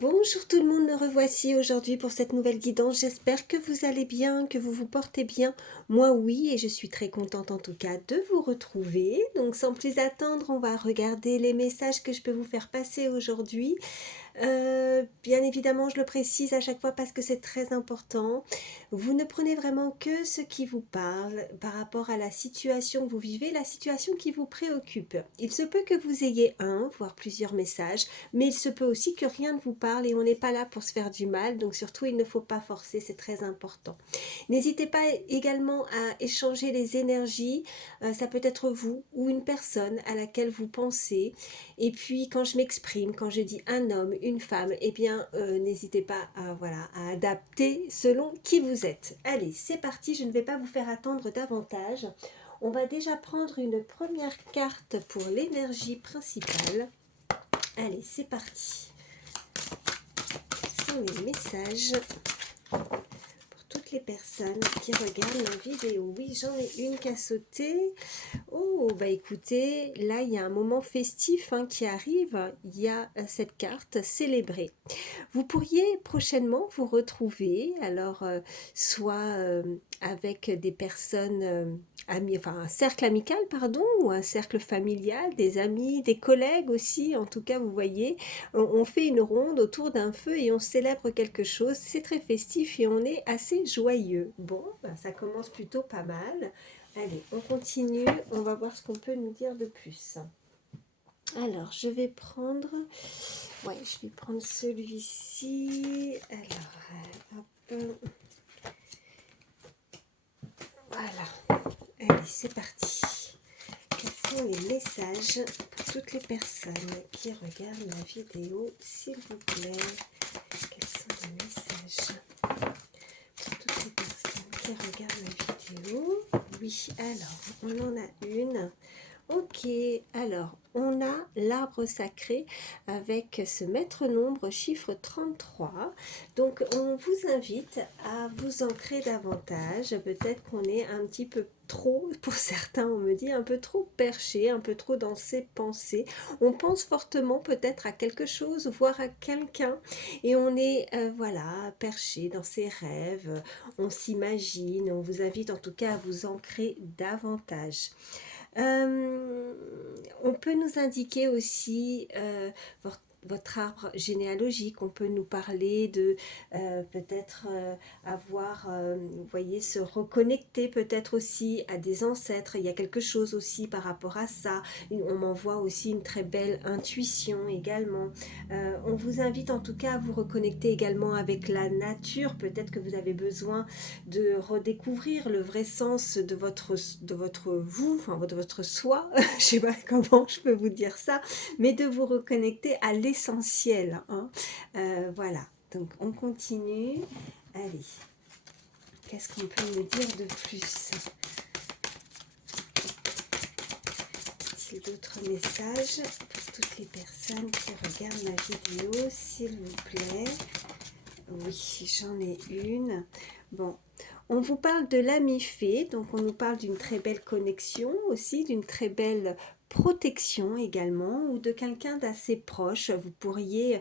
Bonjour tout le monde, me revoici aujourd'hui pour cette nouvelle guidance. J'espère que vous allez bien, que vous vous portez bien. Moi oui, et je suis très contente en tout cas de vous retrouver. Donc sans plus attendre, on va regarder les messages que je peux vous faire passer aujourd'hui. Bien évidemment, je le précise à chaque fois parce que c'est très important. Vous ne prenez vraiment que ce qui vous parle par rapport à la situation que vous vivez, la situation qui vous préoccupe. Il se peut que vous ayez un, voire plusieurs messages, mais il se peut aussi que rien ne vous parle et on n'est pas là pour se faire du mal. Donc surtout, il ne faut pas forcer, c'est très important. N'hésitez pas également à échanger les énergies. Ça peut être vous ou une personne à laquelle vous pensez. Et puis quand je m'exprime, quand je dis un homme, une femme, eh bien n'hésitez pas à, voilà, à adapter selon qui vous êtes. Allez, c'est parti, je ne vais pas vous faire attendre davantage. On va déjà prendre une première carte pour l'énergie principale. Allez, c'est parti. Ce sont les messages pour toutes les personnes qui regardent ma vidéo. Oui, j'en ai une qui a sauté. Oh, bah écoutez, là il y a un moment festif qui arrive. Il y a cette carte célébrer. Vous pourriez prochainement vous retrouver, alors soit avec des personnes amies, enfin un cercle amical, pardon, ou un cercle familial, des amis, des collègues aussi. En tout cas, vous voyez, on fait une ronde autour d'un feu et on célèbre quelque chose. C'est très festif et on est assez joyeux. Bon, bah, ça commence plutôt pas mal. Allez, on continue, on va voir ce qu'on peut nous dire de plus. Alors, je vais prendre... Ouais, je vais prendre celui-ci. Alors, hop. Voilà. Allez, c'est parti. Quels sont les messages pour toutes les personnes qui regardent ma vidéo, s'il vous plaît? Quels sont les messages pour toutes les personnes qui regardent ma vidéo? Oui, alors, on en a une. Ok, alors on a l'arbre sacré avec ce maître nombre chiffre 33. Donc on vous invite à vous ancrer davantage. Peut-être qu'on est un petit peu trop, pour certains on me dit, un peu trop perché, un peu trop dans ses pensées. On pense fortement peut-être à quelque chose, voire à quelqu'un. Et on est, voilà, perché dans ses rêves. On s'imagine, on vous invite en tout cas à vous ancrer davantage. Euh, on peut nous indiquer aussi votre arbre généalogique, on peut nous parler de peut-être avoir, vous voyez, se reconnecter peut-être aussi à des ancêtres. Il y a quelque chose aussi par rapport à ça. On m'envoie aussi une très belle intuition également. On vous invite en tout cas à vous reconnecter également avec la nature. Peut-être que vous avez besoin de redécouvrir le vrai sens de votre vous, enfin de votre soi, je sais pas comment je peux vous dire ça, mais de vous reconnecter à l'essentiel. Voilà, donc on continue. Allez, qu'est-ce qu'on peut me dire de plus? Y a-t-il d'autres messages pour toutes les personnes qui regardent ma vidéo, s'il vous plaît? Oui, j'en ai une. Bon, on vous parle de l'ami fée, donc on nous parle d'une très belle connexion aussi, d'une très belle protection également, ou de quelqu'un d'assez proche. Vous pourriez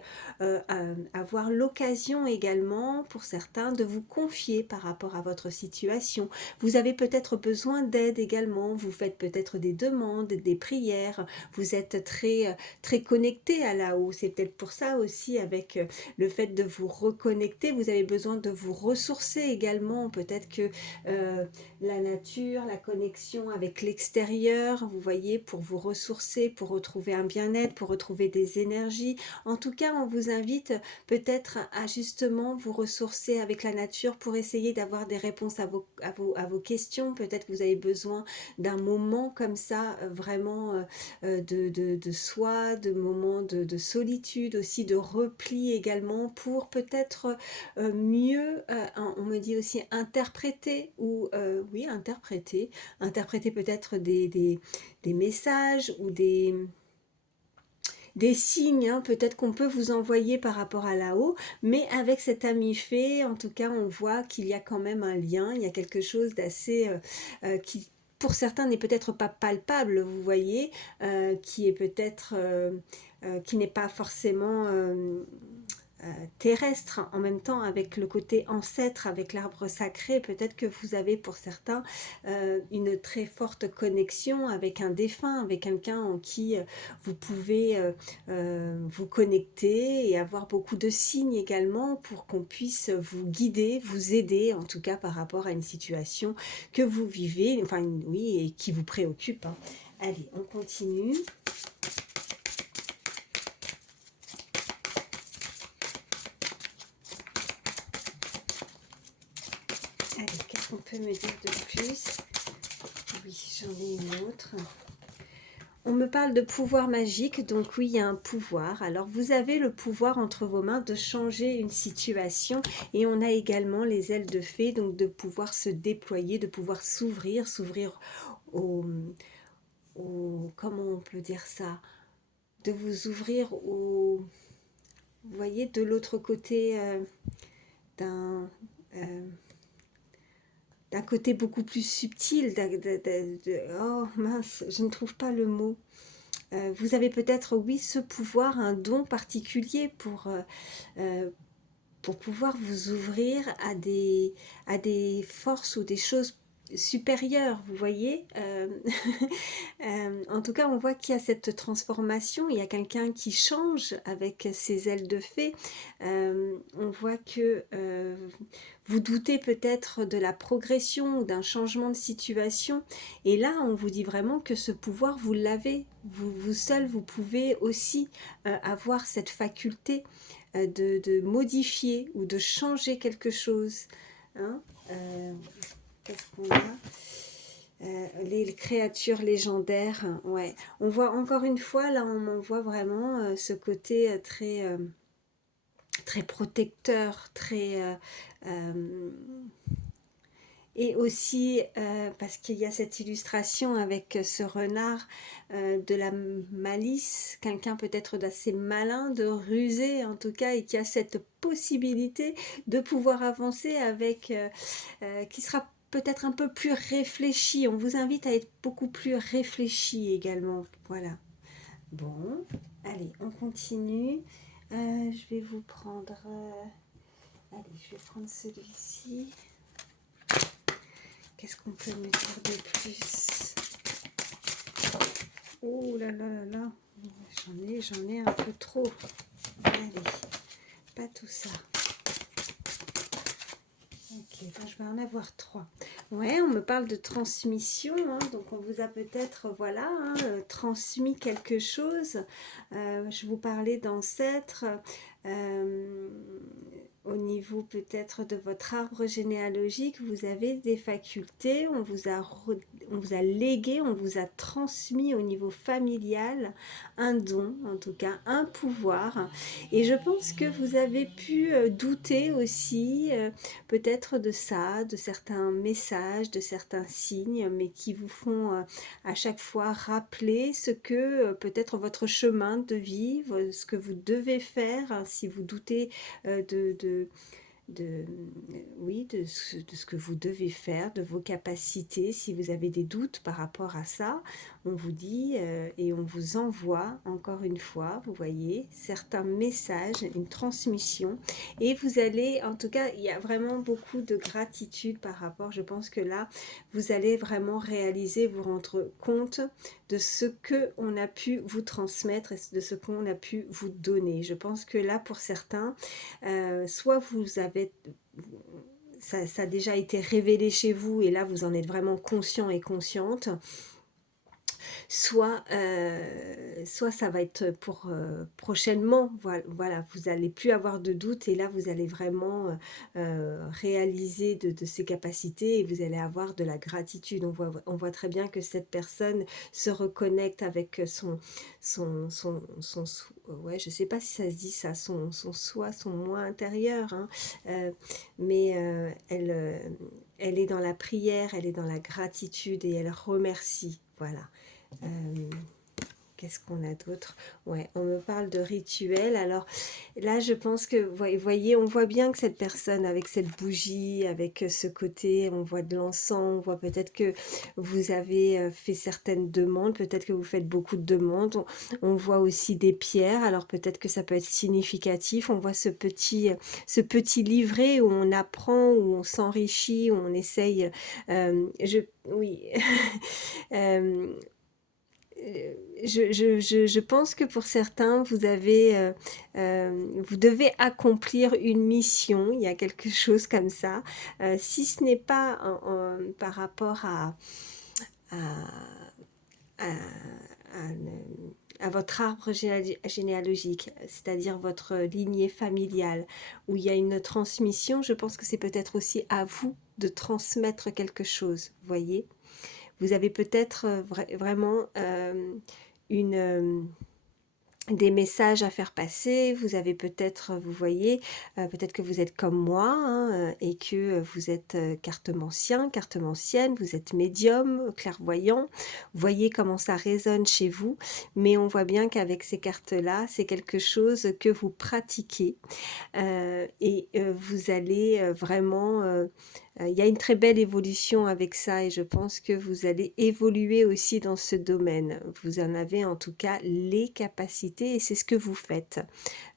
avoir l'occasion également, pour certains, de vous confier par rapport à votre situation. Vous avez peut-être besoin d'aide également, vous faites peut-être des demandes, des prières, vous êtes très connecté à là-haut. C'est peut-être pour ça aussi, avec le fait de vous reconnecter, vous avez besoin de vous ressourcer également. Peut-être que la nature, la connexion avec l'extérieur, vous voyez, pour vous ressourcer, pour retrouver un bien-être, pour retrouver des énergies. En tout cas, on vous invite peut-être à justement vous ressourcer avec la nature pour essayer d'avoir des réponses à vos questions. Peut-être que vous avez besoin d'un moment comme ça, vraiment de soi, de moments de solitude, aussi de repli également, pour peut-être mieux, on me dit aussi interpréter, ou oui, interpréter peut-être des messages ou des signes, peut-être qu'on peut vous envoyer par rapport à là-haut, mais avec cet ami fait, en tout cas, on voit qu'il y a quand même un lien, il y a quelque chose d'assez qui pour certains n'est peut-être pas palpable, vous voyez, qui est peut-être qui n'est pas forcément terrestre, en même temps avec le côté ancêtre, avec l'arbre sacré. Peut-être que vous avez pour certains une très forte connexion avec un défunt, avec quelqu'un en qui vous pouvez vous connecter et avoir beaucoup de signes également pour qu'on puisse vous guider, vous aider en tout cas par rapport à une situation que vous vivez, enfin oui, et qui vous préoccupe, hein. Allez, on continue. Allez, qu'est-ce qu'on peut me dire de plus? Oui, j'en ai une autre. On me parle de pouvoir magique, donc oui, il y a un pouvoir. Alors, vous avez le pouvoir entre vos mains de changer une situation et on a également les ailes de fée, donc de pouvoir se déployer, de pouvoir s'ouvrir au, comment on peut dire ça? De vous ouvrir au, vous voyez, de l'autre côté d'un... d'un côté beaucoup plus subtil, oh mince, je ne trouve pas le mot. Vous avez peut-être, oui, ce pouvoir, un don particulier pour pouvoir vous ouvrir à des forces ou des choses supérieures, vous voyez. En tout cas, on voit qu'il y a cette transformation, il y a quelqu'un qui change avec ses ailes de fée. On voit que vous doutez peut-être de la progression ou d'un changement de situation. Et là, on vous dit vraiment que ce pouvoir, vous l'avez. Vous seul, vous pouvez aussi avoir cette faculté de modifier ou de changer quelque chose. Hein. Qu'est-ce qu'on a les créatures légendaires, ouais. On voit encore une fois, là, on voit vraiment ce côté très protecteur, très... et aussi, parce qu'il y a cette illustration avec ce renard, de la malice, quelqu'un peut-être d'assez malin, de rusé en tout cas, et qui a cette possibilité de pouvoir avancer avec, qui sera peut-être un peu plus réfléchi. On vous invite à être beaucoup plus réfléchi également. Voilà. Bon, allez, on continue. Je vais vous prendre... allez, je vais prendre celui-ci. Qu'est-ce qu'on peut me dire de plus? Oh là là là là, j'en ai un peu trop. Allez, pas tout ça. Ok, ben je vais en avoir 3. Ouais, on me parle de transmission, hein, donc on vous a peut-être, voilà, hein, transmis quelque chose. Je vous parlais d'ancêtres. Au niveau peut-être de votre arbre généalogique, vous avez des facultés, on vous a légué, on vous a transmis au niveau familial un don, en tout cas un pouvoir. Et je pense que vous avez pu douter aussi peut-être de ça, de certains messages, de certains signes, mais qui vous font à chaque fois rappeler ce que peut-être votre chemin de vie, ce que vous devez faire, hein, si vous doutez de, oui, de ce que vous devez faire, de vos capacités. Si vous avez des doutes par rapport à ça, on vous dit et on vous envoie encore une fois, vous voyez, certains messages, une transmission. Et vous allez, en tout cas, il y a vraiment beaucoup de gratitude par rapport, je pense que là, vous allez vraiment réaliser, vous rendre compte de ce que on a pu vous transmettre et de ce qu'on a pu vous donner. Je pense que là, pour certains, soit vous avez ça a déjà été révélé chez vous et là vous en êtes vraiment conscient et consciente, soit ça va être pour prochainement, voilà, vous n'allez plus avoir de doute et là vous allez vraiment réaliser de ses capacités et vous allez avoir de la gratitude. On voit très bien que cette personne se reconnecte avec ouais, je sais pas si ça se dit ça, son soi, son moi intérieur, hein, mais elle est dans la prière, elle est dans la gratitude et elle remercie, voilà. qu'est-ce qu'on a d'autre? Ouais, on me parle de rituel. Alors là, je pense que, vous voyez, on voit bien que cette personne, avec cette bougie, avec ce côté, on voit de l'encens, on voit peut-être que vous avez fait certaines demandes, peut-être que vous faites beaucoup de demandes. On voit aussi des pierres, alors peut-être que ça peut être significatif. On voit ce petit livret où on apprend, où on s'enrichit, où on essaye. Oui. Euh, je pense que pour certains, vous devez accomplir une mission. Il y a quelque chose comme ça. Si ce n'est pas par rapport à, à, à votre arbre généalogique, c'est-à-dire votre lignée familiale, où il y a une transmission, je pense que c'est peut-être aussi à vous de transmettre quelque chose, voyez. Vous avez peut-être vraiment une, des messages à faire passer, vous avez peut-être, vous voyez, peut-être que vous êtes comme moi, hein, et que vous êtes cartomancien, cartomancienne, vous êtes médium, clairvoyant, vous voyez comment ça résonne chez vous, mais on voit bien qu'avec ces cartes-là, c'est quelque chose que vous pratiquez, et vous allez vraiment... il y a une très belle évolution avec ça et je pense que vous allez évoluer aussi dans ce domaine. Vous en avez en tout cas les capacités et c'est ce que vous faites.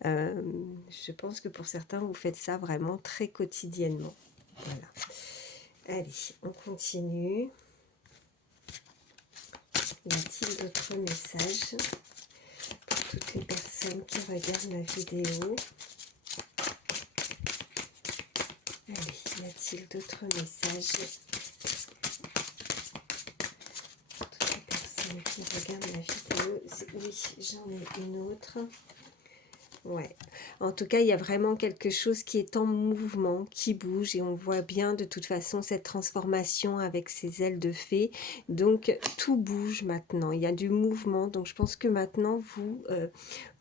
Euh, je pense que pour certains, vous faites ça vraiment très quotidiennement. Voilà. Allez, on continue. Y a-t-il d'autres messages pour toutes les personnes qui regardent ma vidéo? Allez, y a-t-il d'autres messages pour toutes les personnes qui regardent ma vidéo? Oui, j'en ai une autre. Ouais. En tout cas, il y a vraiment quelque chose qui est en mouvement, qui bouge et on voit bien de toute façon cette transformation avec ses ailes de fée. Donc, tout bouge maintenant. Il y a du mouvement. Donc, je pense que maintenant,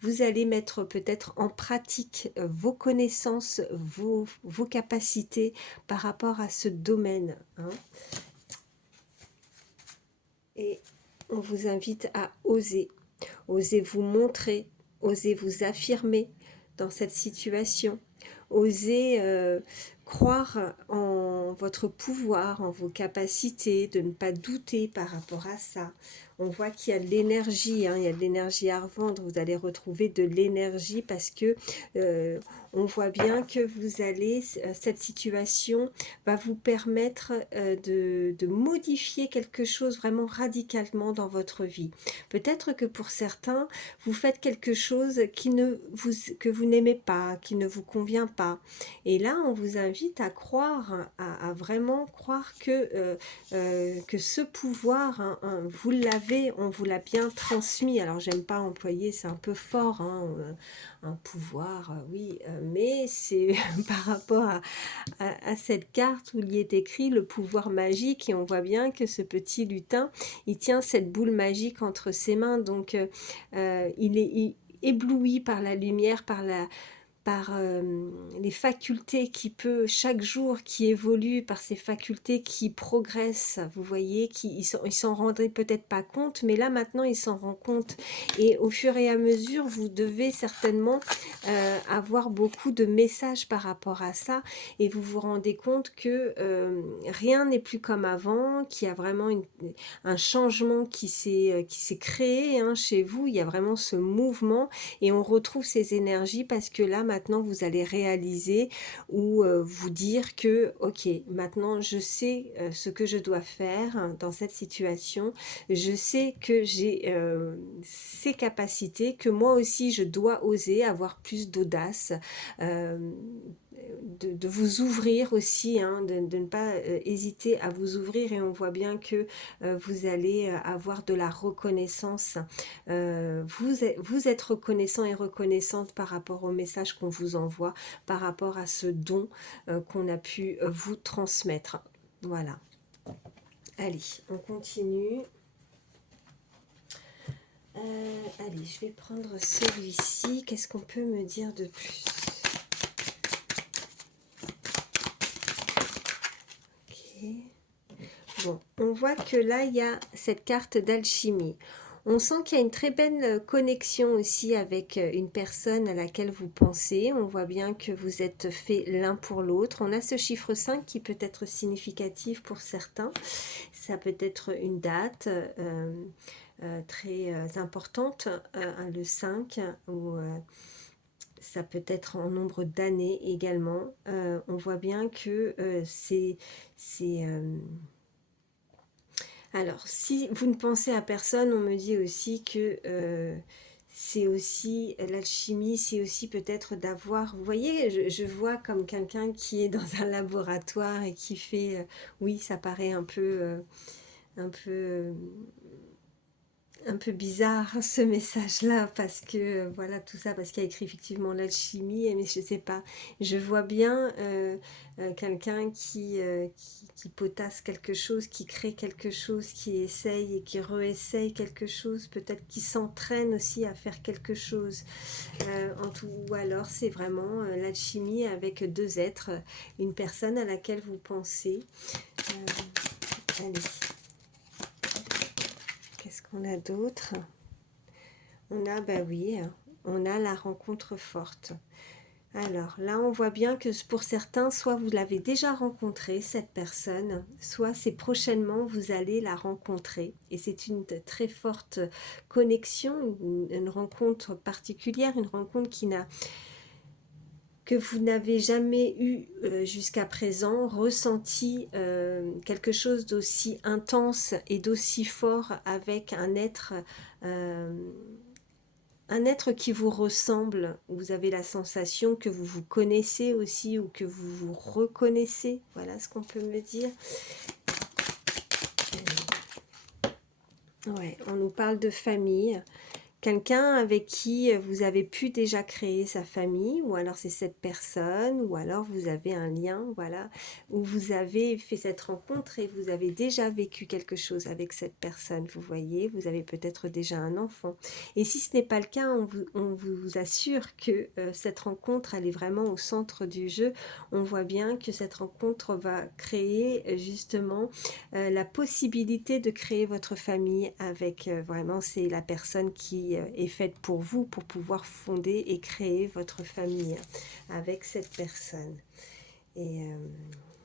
vous allez mettre peut-être en pratique vos connaissances, vos capacités par rapport à ce domaine, hein. Et on vous invite à oser. Osez vous montrer, osez vous affirmer dans cette situation, osez croire en votre pouvoir, en vos capacités, de ne pas douter par rapport à ça. On voit qu'il y a de l'énergie, hein, il y a de l'énergie à revendre, vous allez retrouver de l'énergie parce que on voit bien que vous allez, cette situation va vous permettre de modifier quelque chose vraiment radicalement dans votre vie. Peut-être que pour certains, vous faites quelque chose que vous n'aimez pas, qui ne vous convient pas. Et là, on vous invite à croire, à vraiment croire que ce pouvoir, hein, vous l'avez, on vous l'a bien transmis. Alors, j'aime pas employer, c'est un peu fort, hein, un pouvoir, oui, mais c'est par rapport à cette carte où il y est écrit le pouvoir magique et on voit bien que ce petit lutin, il tient cette boule magique entre ses mains, donc il est ébloui par la lumière, par les facultés qui peut chaque jour qui évolue, par ces facultés qui progressent, vous voyez, ils s'en rendraient peut-être pas compte, mais là maintenant ils s'en rendent compte et au fur et à mesure vous devez certainement avoir beaucoup de messages par rapport à ça et vous vous rendez compte que rien n'est plus comme avant, qu'il y a vraiment un changement qui s'est créé, hein, chez vous, il y a vraiment ce mouvement et on retrouve ces énergies parce que là maintenant vous allez réaliser ou vous dire que ok, maintenant je sais ce que je dois faire, hein, dans cette situation, je sais que j'ai ces capacités, que moi aussi je dois oser avoir plus d'audace, euh, de vous ouvrir aussi, hein, de ne pas hésiter à vous ouvrir et on voit bien que vous allez avoir de la reconnaissance. Vous êtes reconnaissant et reconnaissante par rapport au message qu'on vous envoie, par rapport à ce don qu'on a pu vous transmettre. Voilà. Allez, on continue. Allez, je vais prendre celui-ci. Qu'est-ce qu'on peut me dire de plus? Ok. Bon, on voit que là, il y a cette carte d'alchimie. On sent qu'il y a une très belle connexion aussi avec une personne à laquelle vous pensez. On voit bien que vous êtes faits l'un pour l'autre. On a ce chiffre 5 qui peut être significatif pour certains. Ça peut être une date très importante, le 5, ou ça peut être en nombre d'années également. On voit bien que c'est... Alors, si vous ne pensez à personne, on me dit aussi que c'est aussi l'alchimie, c'est aussi peut-être d'avoir... Vous voyez, je vois comme quelqu'un qui est dans un laboratoire et qui fait... oui, ça paraît un peu un peu bizarre ce message-là parce que voilà tout ça parce qu'il y a écrit effectivement l'alchimie mais je sais pas, je vois bien quelqu'un qui potasse quelque chose, qui crée quelque chose, qui essaye et qui réessaye quelque chose, peut-être qui s'entraîne aussi à faire quelque chose en tout, ou alors c'est vraiment l'alchimie avec deux êtres, une personne à laquelle vous pensez. Allez, qu'est-ce qu'on a d'autre? On a, bah oui, on a la rencontre forte. Alors là, on voit bien que pour certains, soit vous l'avez déjà rencontré, cette personne, soit c'est prochainement, vous allez la rencontrer. Et c'est une très forte connexion, une rencontre particulière, une rencontre que vous n'avez jamais eu jusqu'à présent, ressenti quelque chose d'aussi intense et d'aussi fort avec un être qui vous ressemble. Vous avez la sensation que vous vous connaissez aussi ou que vous vous reconnaissez. Voilà ce qu'on peut me dire. Ouais, on nous parle de famille. Quelqu'un avec qui vous avez pu déjà créer sa famille, ou alors c'est cette personne, ou alors vous avez un lien, voilà, où vous avez fait cette rencontre et vous avez déjà vécu quelque chose avec cette personne, vous voyez, vous avez peut-être déjà un enfant. Et si ce n'est pas le cas, on vous assure que cette rencontre, elle est vraiment au centre du jeu. On voit bien que cette rencontre va créer justement la possibilité de créer votre famille avec vraiment, c'est la personne qui est faite pour vous, pour pouvoir fonder et créer votre famille avec cette personne. Et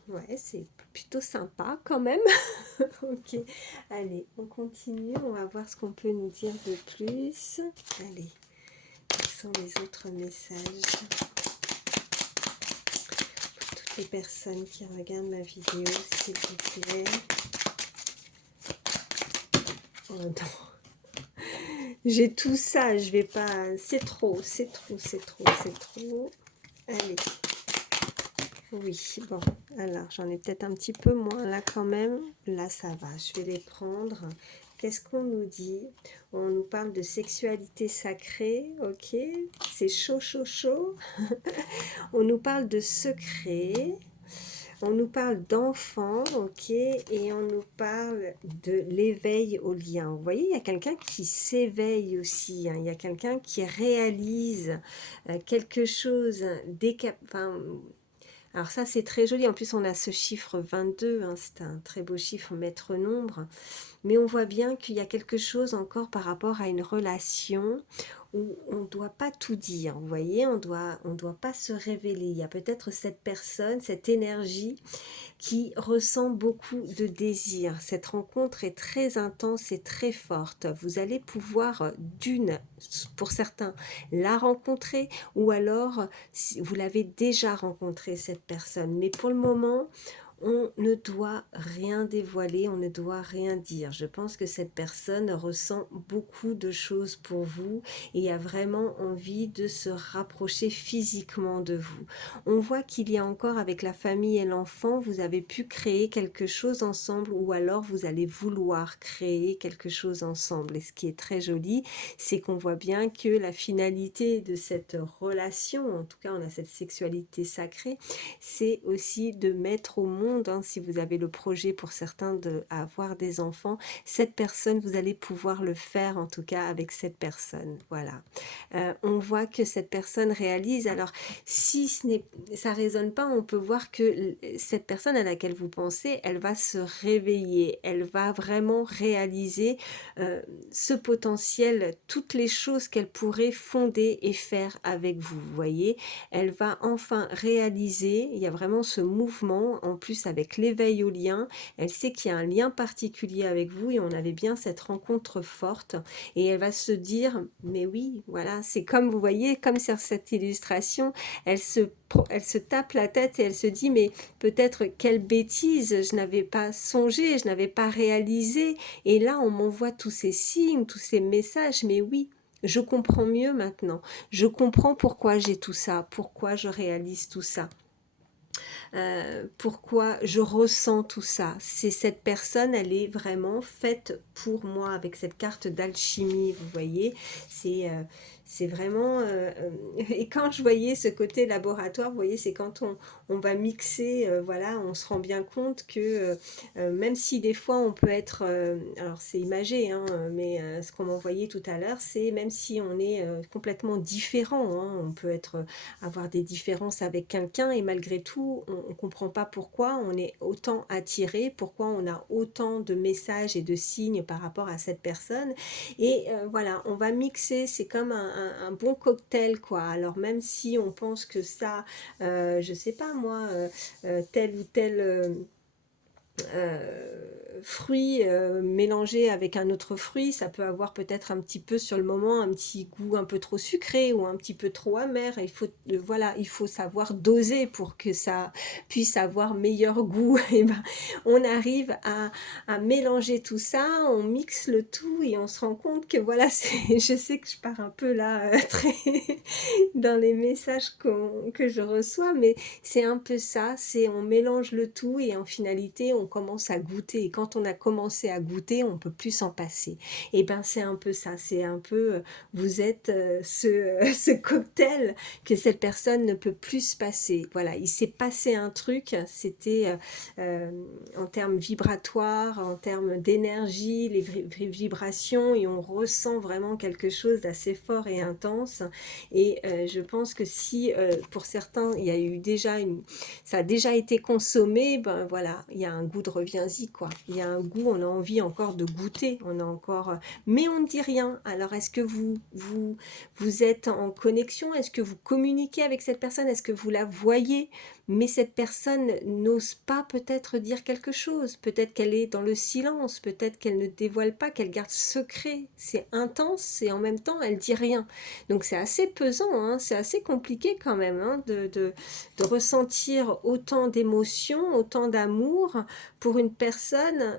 ouais, c'est plutôt sympa quand même. Ok, allez, on continue, on va voir ce qu'on peut nous dire de plus. Allez, quels sont les autres messages pour toutes les personnes qui regardent ma vidéo, s'il vous plaît. Oh non, j'ai tout ça, je vais pas... C'est trop, c'est trop, c'est trop, c'est trop. Allez. Oui, bon, alors j'en ai peut-être un petit peu moins là quand même. Là, ça va, je vais les prendre. Qu'est-ce qu'on nous dit? On nous parle de sexualité sacrée, ok. C'est chaud, chaud, chaud. On nous parle de secret. On nous parle d'enfants, ok, et on nous parle de l'éveil au lien. Vous voyez, il y a quelqu'un qui s'éveille aussi, hein. Il y a quelqu'un qui réalise quelque chose, enfin, alors ça c'est très joli, en plus on a ce chiffre 22, hein, c'est un très beau chiffre, maître nombre, mais on voit bien qu'il y a quelque chose encore par rapport à une relation où on ne doit pas tout dire, vous voyez, on doit pas se révéler. Il y a peut-être cette personne, cette énergie qui ressent beaucoup de désir. Cette rencontre est très intense et très forte. Vous allez pouvoir pour certains, la rencontrer, ou alors si vous l'avez déjà rencontré cette personne. Mais pour le moment, on ne doit rien dévoiler, on ne doit rien dire. Je pense que cette personne ressent beaucoup de choses pour vous et a vraiment envie de se rapprocher physiquement de vous. On voit qu'il y a encore avec la famille et l'enfant, vous avez pu créer quelque chose ensemble, ou alors vous allez vouloir créer quelque chose ensemble. Et ce qui est très joli, c'est qu'on voit bien que la finalité de cette relation, en tout cas on a cette sexualité sacrée, c'est aussi de mettre au monde monde, hein, si vous avez le projet pour certains d'avoir des enfants, cette personne, vous allez pouvoir le faire en tout cas avec cette personne, voilà. On voit que cette personne réalise, alors si ça résonne pas, on peut voir que cette personne à laquelle vous pensez, elle va se réveiller, elle va vraiment réaliser ce potentiel, toutes les choses qu'elle pourrait fonder et faire avec vous, vous voyez. Elle va enfin réaliser, il y a vraiment ce mouvement, en plus avec l'éveil au lien, elle sait qu'il y a un lien particulier avec vous et on avait bien cette rencontre forte et elle va se dire, mais oui, voilà, c'est comme vous voyez, comme sur cette illustration, elle se tape la tête et elle se dit, mais peut-être quelle bêtise, je n'avais pas songé, je n'avais pas réalisé, et là on m'envoie tous ces signes, tous ces messages, mais oui, je comprends mieux maintenant, je comprends pourquoi j'ai tout ça, pourquoi je réalise tout ça. Pourquoi je ressens tout ça. C'est cette personne, elle est vraiment faite pour moi avec cette carte d'alchimie, vous voyez. C'est vraiment... et quand je voyais ce côté laboratoire, vous voyez, c'est quand on va mixer, voilà, on se rend bien compte que même si des fois on peut être... alors c'est imagé, hein, mais ce qu'on m'envoyait tout à l'heure, c'est même si on est complètement différent, hein, on peut avoir des différences avec quelqu'un et malgré tout, on ne comprend pas pourquoi on est autant attiré, pourquoi on a autant de messages et de signes par rapport à cette personne. Et voilà, on va mixer, c'est comme un bon cocktail, quoi. Alors même si on pense que ça, je sais pas moi, tel ou tel... fruit mélangé avec un autre fruit, ça peut avoir peut-être un petit peu sur le moment un petit goût un peu trop sucré ou un petit peu trop amer. Il faut, voilà, il faut savoir doser pour que ça puisse avoir meilleur goût. Et ben, on arrive à mélanger tout ça, on mixe le tout et on se rend compte que voilà, je sais que je pars un peu là très dans les messages que je reçois, mais c'est un peu ça, c'est on mélange le tout et en finalité on commence à goûter et quand on a commencé à goûter on peut plus s'en passer. Et ben c'est un peu ça, c'est un peu vous êtes ce cocktail que cette personne ne peut plus se passer. Voilà, il s'est passé un truc, c'était en termes vibratoires, en termes d'énergie, les vibrations et on ressent vraiment quelque chose d'assez fort et intense et je pense que si pour certains il y a eu déjà ça a déjà été consommé, ben voilà, il y a un goût de reviens-y quoi. Il y a un goût, on a envie encore de goûter, on a encore, mais on ne dit rien. Alors est-ce que vous êtes en connexion? Est-ce que vous communiquez avec cette personne? Est-ce que vous la voyez? Mais cette personne n'ose pas peut-être dire quelque chose, peut-être qu'elle est dans le silence, peut-être qu'elle ne dévoile pas, qu'elle garde secret. C'est intense et en même temps elle dit rien. Donc c'est assez pesant, hein, c'est assez compliqué quand même hein, de ressentir autant d'émotions, autant d'amour pour une personne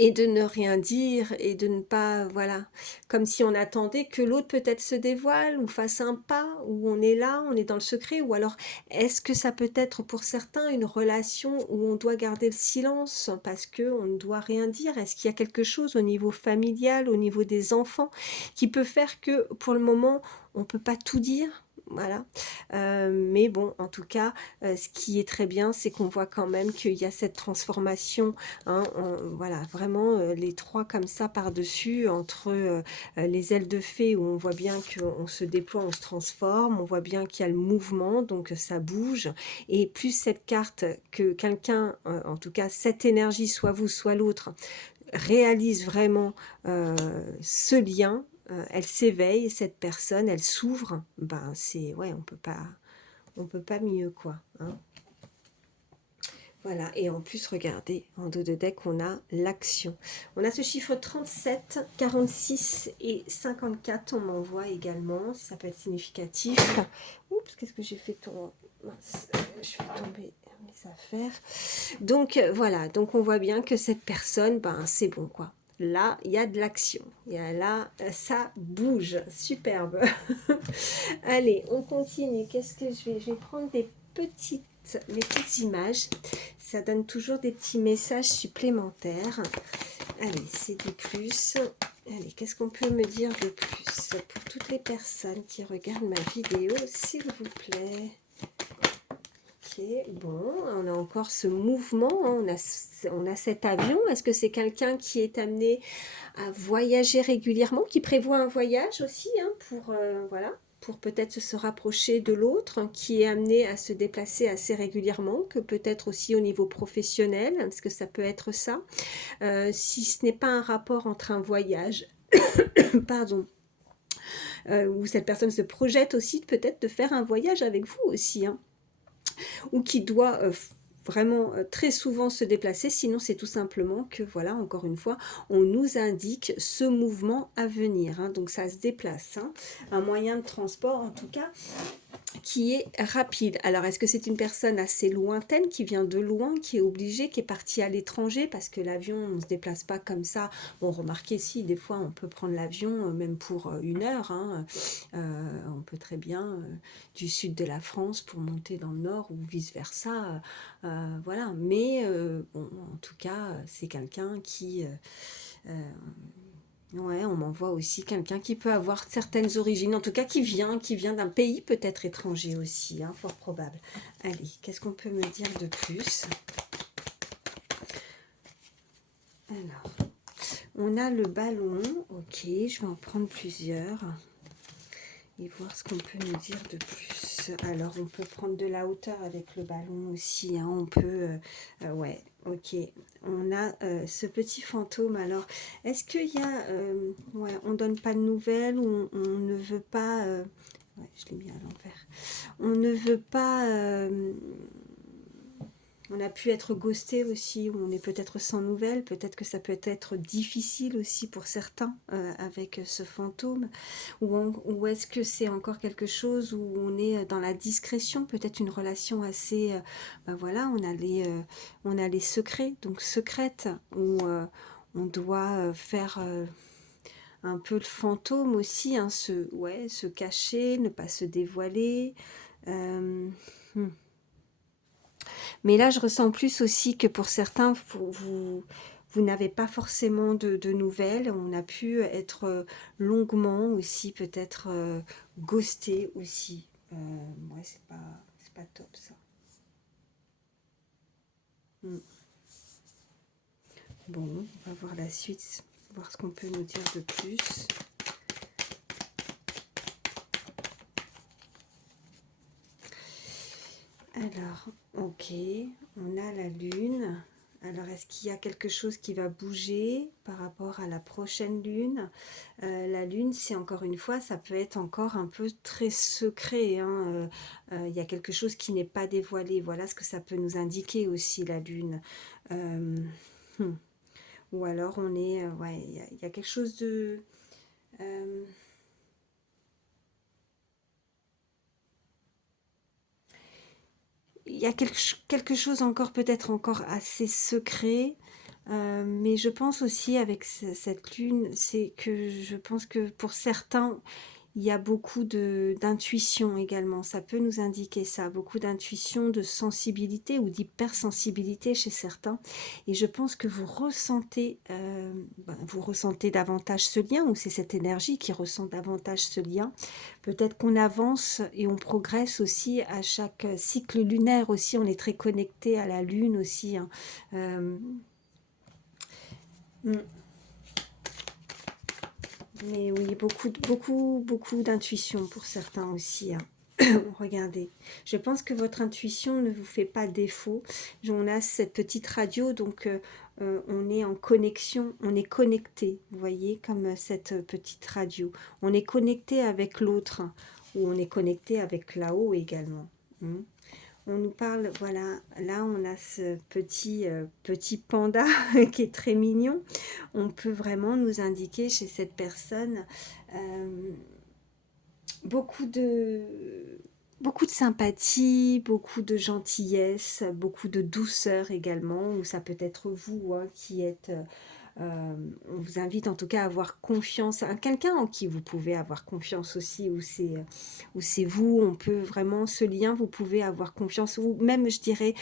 et de ne rien dire et de ne pas, voilà, comme si on attendait que l'autre peut-être se dévoile ou fasse un pas, où on est là, on est dans le secret, ou alors est-ce que ça peut être pour certains une relation où on doit garder le silence parce qu'on ne doit rien dire? Est-ce qu'il y a quelque chose au niveau familial, au niveau des enfants, qui peut faire que pour le moment, on ne peut pas tout dire? Voilà, mais bon, en tout cas, ce qui est très bien, c'est qu'on voit quand même qu'il y a cette transformation. Hein, voilà, vraiment les trois comme ça par-dessus, entre les ailes de fée où on voit bien qu'on se déploie, on se transforme, on voit bien qu'il y a le mouvement, donc ça bouge, et plus cette carte que quelqu'un, en tout cas cette énergie, soit vous, soit l'autre, réalise vraiment ce lien, elle s'éveille, cette personne, elle s'ouvre, ben c'est, ouais, on peut pas mieux quoi, hein. Voilà, et en plus, regardez, en dos de deck, on a l'action. On a ce chiffre 37, 46 et 54, on m'envoie également, si ça peut être significatif. Oups, qu'est-ce que j'ai fait tomber? Mince, je fais tomber mes affaires. Donc, voilà, donc on voit bien que cette personne, ben c'est bon, quoi. Là, il y a de l'action. Là, ça bouge. Superbe. Allez, on continue. Qu'est-ce que je vais prendre mes petites images. Ça donne toujours des petits messages supplémentaires. Allez, c'est des plus. Allez, qu'est-ce qu'on peut me dire de plus pour toutes les personnes qui regardent ma vidéo, s'il vous plaît? Ok, bon, on a encore ce mouvement, hein, on a cet avion. Est-ce que c'est quelqu'un qui est amené à voyager régulièrement, qui prévoit un voyage aussi, hein, pour, voilà, pour peut-être se rapprocher de l'autre, hein, qui est amené à se déplacer assez régulièrement, que peut-être aussi au niveau professionnel, parce que ça peut être ça. Si ce n'est pas un rapport entre un voyage, pardon, où cette personne se projette aussi peut-être de faire un voyage avec vous aussi, hein, ou qui doit vraiment très souvent se déplacer, sinon c'est tout simplement que, voilà, encore une fois, on nous indique ce mouvement à venir, hein, donc ça se déplace, hein, un moyen de transport en tout cas, qui est rapide. Alors, est-ce que c'est une personne assez lointaine, qui vient de loin, qui est obligée, qui est partie à l'étranger, parce que l'avion, on ne se déplace pas comme ça. Bon, remarquez, si, des fois, on peut prendre l'avion, même pour 1 heure, hein. On peut très bien, du sud de la France pour monter dans le nord, ou vice-versa. Voilà, mais bon, en tout cas, c'est quelqu'un qui... ouais, on m'envoie aussi quelqu'un qui peut avoir certaines origines, en tout cas qui vient d'un pays peut-être étranger aussi, hein, fort probable. Allez, qu'est-ce qu'on peut me dire de plus? Alors, on a le ballon, ok, je vais en prendre plusieurs et voir ce qu'on peut nous dire de plus. Alors, on peut prendre de la hauteur avec le ballon aussi, hein, on peut... ouais, ok. On a ce petit fantôme. Alors, est-ce qu'il y a... ouais, on donne pas de nouvelles, ou on ne veut pas... ouais, je l'ai mis à l'envers. On ne veut pas... on a pu être ghosté aussi, ou on est peut-être sans nouvelles, peut-être que ça peut être difficile aussi pour certains avec ce fantôme, ou est-ce que c'est encore quelque chose où on est dans la discrétion, peut-être une relation assez, ben voilà, on a les secrets, donc secrètes, où on doit faire un peu le fantôme aussi, hein, ouais, se cacher, ne pas se dévoiler. Euh, hmm. Mais là, je ressens plus aussi que pour certains, vous n'avez pas forcément de nouvelles. On a pu être longuement aussi, peut-être ghosté aussi. Ouais, c'est pas top ça. Mm. Bon, on va voir la suite, voir ce qu'on peut nous dire de plus. Alors, ok, on a la lune. Alors, est-ce qu'il y a quelque chose qui va bouger par rapport à la prochaine lune? La lune, c'est encore une fois, ça peut être encore un peu très secret, hein. Il y a quelque chose qui n'est pas dévoilé. Voilà ce que ça peut nous indiquer aussi, la lune. Euh, hmm. Ou alors, on est... ouais, il y a quelque chose de... euh, il y a quelque chose encore, peut-être encore assez secret, mais je pense aussi avec cette lune, c'est que je pense que pour certains, il y a beaucoup d'intuition également. Ça peut nous indiquer ça, beaucoup d'intuition, de sensibilité ou d'hypersensibilité chez certains. Et je pense que vous ressentez davantage ce lien, ou c'est cette énergie qui ressent davantage ce lien. Peut-être qu'on avance et on progresse aussi à chaque cycle lunaire aussi. On est très connecté à la lune aussi, hein. Euh, mm. Mais oui, beaucoup d'intuition pour certains aussi, hein. Regardez, je pense que votre intuition ne vous fait pas défaut. On a cette petite radio, donc on est en connexion, on est connecté, vous voyez, comme cette petite radio. On est connecté avec l'autre, ou on est connecté avec là-haut également. Hmm. On nous parle, voilà, là on a ce petit panda qui est très mignon. On peut vraiment nous indiquer chez cette personne euh, beaucoup de, beaucoup de sympathie, beaucoup de gentillesse, beaucoup de douceur également, ou ça peut être vous, hein, qui êtes... on vous invite en tout cas à avoir confiance à quelqu'un en qui vous pouvez avoir confiance aussi, où c'est vous, on peut vraiment, ce lien, vous pouvez avoir confiance, ou même je dirais,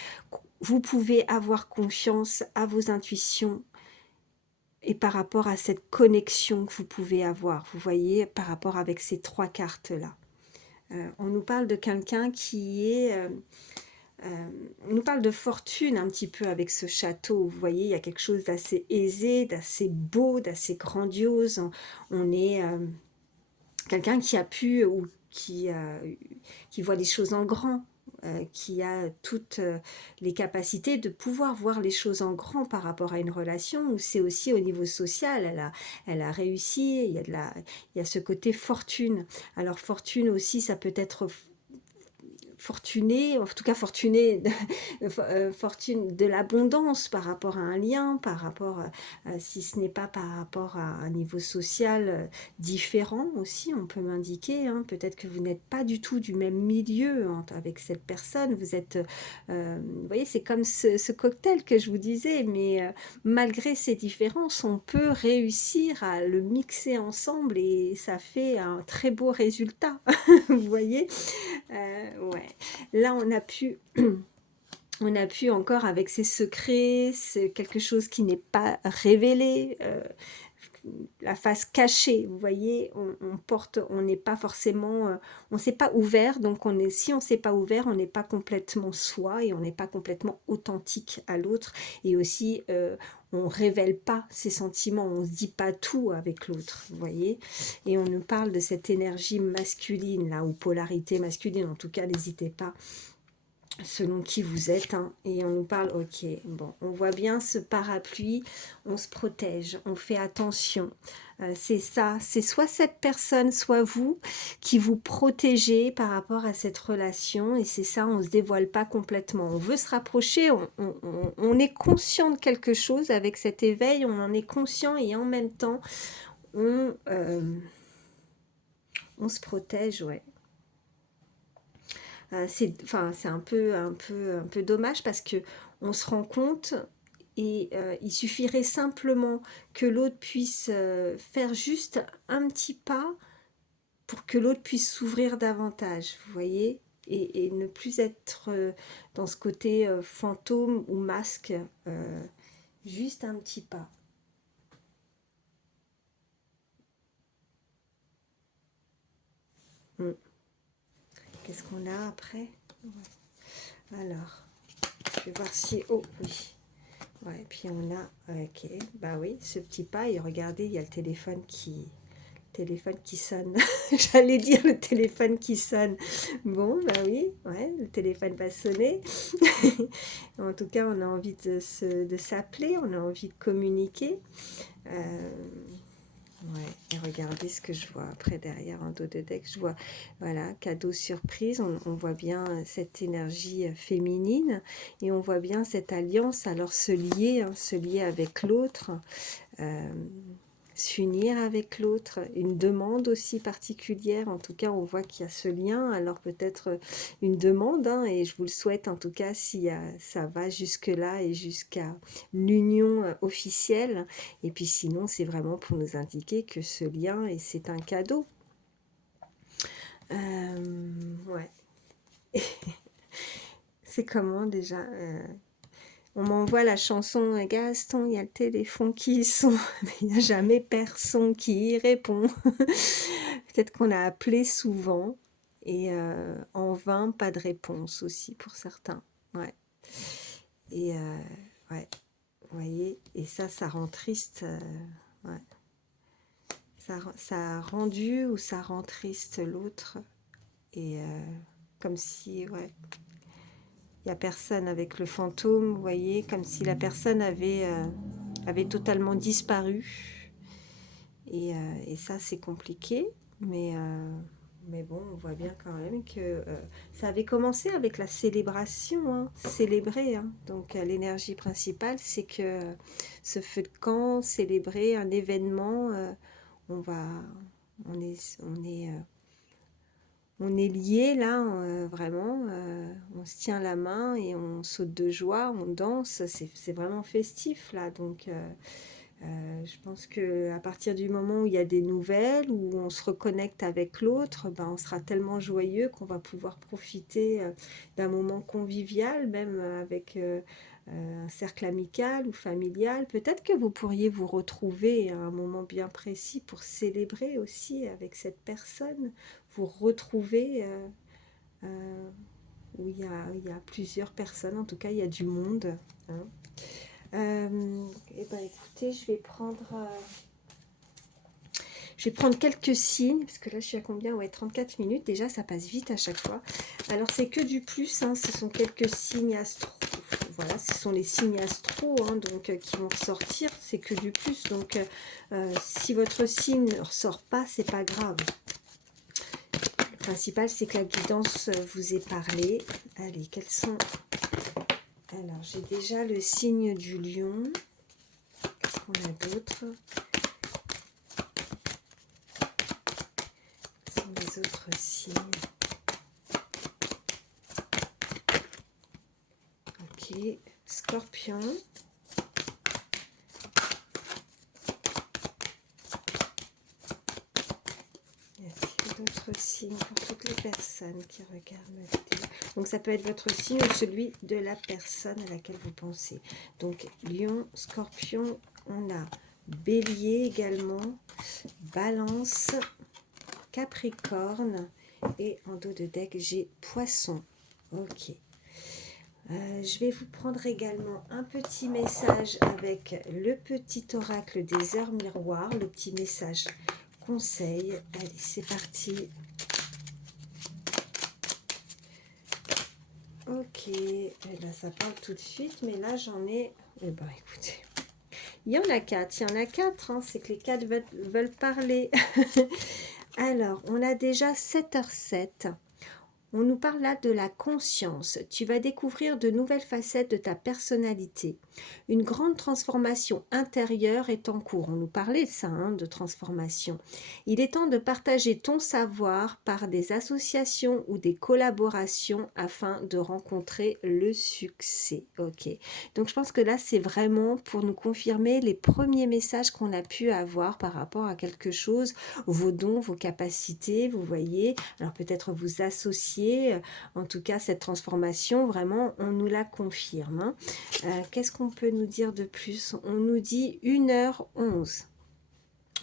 vous pouvez avoir confiance à vos intuitions, et par rapport à cette connexion que vous pouvez avoir, vous voyez, par rapport avec ces 3 cartes-là. On nous parle de quelqu'un qui est On nous parle de fortune un petit peu avec ce château. Vous voyez, il y a quelque chose d'assez aisé, d'assez beau, d'assez grandiose. On est quelqu'un qui a pu ou qui voit les choses en grand, qui a toutes les capacités de pouvoir voir les choses en grand par rapport à une relation, ou c'est aussi au niveau social, elle a réussi, il y a ce côté fortune. Alors fortune aussi, ça peut être fortuné, en tout cas fortuné, fortune de l'abondance par rapport à un lien, par rapport, si ce n'est pas par rapport à un niveau social différent aussi, on peut m'indiquer, hein, peut-être que vous n'êtes pas du tout du même milieu avec cette personne, vous êtes, vous voyez, c'est comme ce cocktail que je vous disais, mais malgré ces différences, on peut réussir à le mixer ensemble et ça fait un très beau résultat, vous voyez. Ouais. Là, on a pu encore avec ses secrets, c'est quelque chose qui n'est pas révélé, la face cachée, vous voyez, on porte, on n'est pas forcément, on s'est pas ouvert, donc si on s'est pas ouvert, on n'est pas complètement soi et on n'est pas complètement authentique à l'autre, et aussi on révèle pas ses sentiments, on se dit pas tout avec l'autre, vous voyez, et on nous parle de cette énergie masculine là, ou polarité masculine, en tout cas, n'hésitez pas selon qui vous êtes, hein, et on nous parle, ok, bon, on voit bien ce parapluie, on se protège, on fait attention, c'est ça, c'est soit cette personne, soit vous, qui vous protégez par rapport à cette relation, et c'est ça, on ne se dévoile pas complètement, on veut se rapprocher, on est conscient de quelque chose avec cet éveil, on en est conscient, et en même temps, on se protège, ouais. C'est un peu dommage parce que on se rend compte et il suffirait simplement que l'autre puisse faire juste un petit pas pour que l'autre puisse s'ouvrir davantage, vous voyez, et ne plus être dans ce côté fantôme ou masque, juste un petit pas. Hmm. Qu'est-ce qu'on a après? Alors, je vais voir si... Oh, oui. Ouais, puis on a, ok, bah oui, ce petit pas, et regardez, il y a le téléphone qui sonne. J'allais dire le téléphone qui sonne. Bon, bah oui, ouais, le téléphone va sonner. En tout cas, on a envie de s'appeler, on a envie de communiquer. Euh, Ouais, et regardez ce que je vois après derrière en dos de deck. Je vois, voilà, cadeau surprise. On voit bien cette énergie féminine et on voit bien cette alliance. Alors se lier avec l'autre, euh, s'unir avec l'autre, une demande aussi particulière. En tout cas, on voit qu'il y a ce lien. Alors peut-être une demande, hein, et je vous le souhaite en tout cas si ça va jusque-là et jusqu'à l'union officielle. Et puis sinon, c'est vraiment pour nous indiquer que ce lien, et c'est un cadeau. Ouais. C'est comment déjà on m'envoie la chanson Gaston, il y a le téléphone qui sonne, mais il n'y a jamais personne qui y répond. Peut-être qu'on a appelé souvent et en vain, pas de réponse aussi pour certains. Ouais. Et ouais, vous voyez, et ça rend triste. Ouais. Ça a rendu ou ça rend triste l'autre. Et comme si, ouais, il n'y a personne avec le fantôme, vous voyez, comme si la personne avait totalement disparu. Et ça, c'est compliqué, mais bon, on voit bien quand même que ça avait commencé avec la célébration, hein, célébrer. Hein. Donc, l'énergie principale, c'est que ce feu de camp, célébrer un événement, on va, on est liés là, vraiment, on se tient la main et on saute de joie, on danse, c'est vraiment festif là, donc je pense que à partir du moment où il y a des nouvelles, où on se reconnecte avec l'autre, ben, on sera tellement joyeux qu'on va pouvoir profiter d'un moment convivial, même avec un cercle amical ou familial. Peut-être que vous pourriez vous retrouver à un moment bien précis pour célébrer aussi avec cette personne, vous retrouver, où il y a plusieurs personnes, en tout cas il y a du monde. Hein. Et ben écoutez, je vais prendre quelques signes, parce que là je suis à combien? Ouais, 34 minutes, déjà ça passe vite à chaque fois. Alors c'est que du plus, hein, ce sont quelques signes astro. Voilà, ce sont les signes astro hein, donc, qui vont ressortir, c'est que du plus. Donc si votre signe ne ressort pas, c'est pas grave. Le principal c'est que la guidance vous ait parlé. Allez, quels sont... Alors j'ai déjà le signe du lion. Qu'est-ce qu'on a d'autre? Les autres signes. Ok, Scorpion. Y a-t-il d'autres signes pour toutes les personnes qui regardent ma vidéo? Donc ça peut être votre signe ou celui de la personne à laquelle vous pensez. Donc Lion, Scorpion, on a Bélier également, Balance, Capricorne et en dos de deck j'ai Poisson. Ok. Je vais vous prendre également un petit message avec le petit oracle des heures miroirs, le petit message conseil. Allez, c'est parti. Ok, eh ben, ça parle tout de suite, mais là j'en ai... Eh ben écoutez, il y en a 4, hein, c'est que les 4 veulent parler. Alors, on a déjà 7h07. On nous parle là de la conscience. Tu vas découvrir de nouvelles facettes de ta personnalité. Une grande transformation intérieure est en cours. On nous parlait de ça, hein, de transformation. Il est temps de partager ton savoir par des associations ou des collaborations afin de rencontrer le succès. Ok. Donc je pense que là, c'est vraiment pour nous confirmer les premiers messages qu'on a pu avoir par rapport à quelque chose, vos dons, vos capacités, vous voyez. Alors peut-être vous associer. En tout cas, cette transformation, vraiment, on nous la confirme. Hein. Qu'est-ce qu'on peut nous dire de plus? On nous dit 1h11.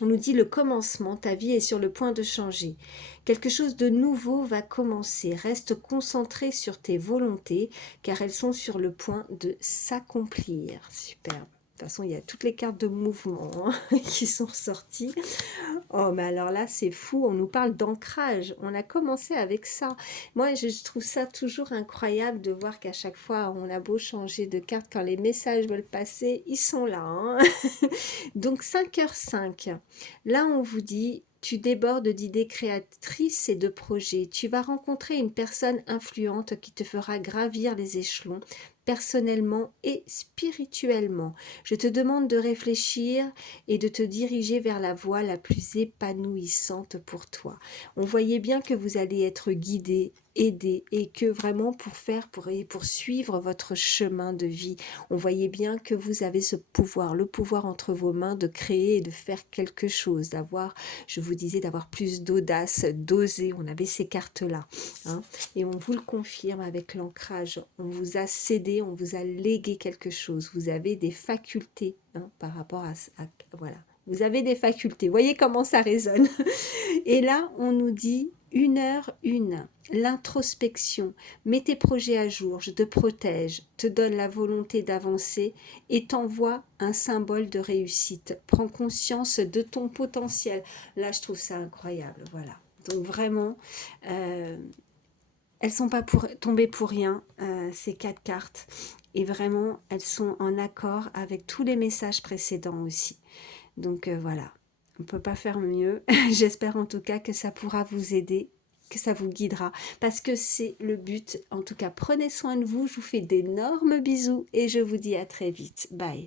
On nous dit le commencement, ta vie est sur le point de changer. Quelque chose de nouveau va commencer. Reste concentré sur tes volontés, car elles sont sur le point de s'accomplir. Superbe. De toute façon, il y a toutes les cartes de mouvement hein, qui sont ressorties. Oh, mais alors là, c'est fou. On nous parle d'ancrage. On a commencé avec ça. Moi, je trouve ça toujours incroyable de voir qu'à chaque fois, on a beau changer de carte, quand les messages veulent passer, ils sont là. Hein. Donc, 5h05. Là, on vous dit... Tu débordes d'idées créatrices et de projets. Tu vas rencontrer une personne influente qui te fera gravir les échelons personnellement et spirituellement. Je te demande de réfléchir et de te diriger vers la voie la plus épanouissante pour toi. On voyait bien que vous allez être guidé, aidé et que vraiment pour suivre votre chemin de vie, on voyait bien que vous avez ce pouvoir, le pouvoir entre vos mains de créer et de faire quelque chose, d'avoir, je vous disais, d'avoir plus d'audace, d'oser. On avait ces cartes-là. Hein, et on vous le confirme avec l'ancrage. On vous a cédé, on vous a légué quelque chose. Vous avez des facultés hein, par rapport à voilà. Vous avez des facultés. Voyez comment ça résonne. Et là, on nous dit 1h01. L'introspection. Mets tes projets à jour. Je te protège, te donne la volonté d'avancer et t'envoie un symbole de réussite. Prends conscience de ton potentiel. Là, je trouve ça incroyable. Voilà. Donc vraiment, elles sont pas tombées pour rien, ces 4 cartes. Et vraiment, elles sont en accord avec tous les messages précédents aussi. Donc voilà, on ne peut pas faire mieux. J'espère en tout cas que ça pourra vous aider, que ça vous guidera. Parce que c'est le but. En tout cas, prenez soin de vous. Je vous fais d'énormes bisous et je vous dis à très vite. Bye.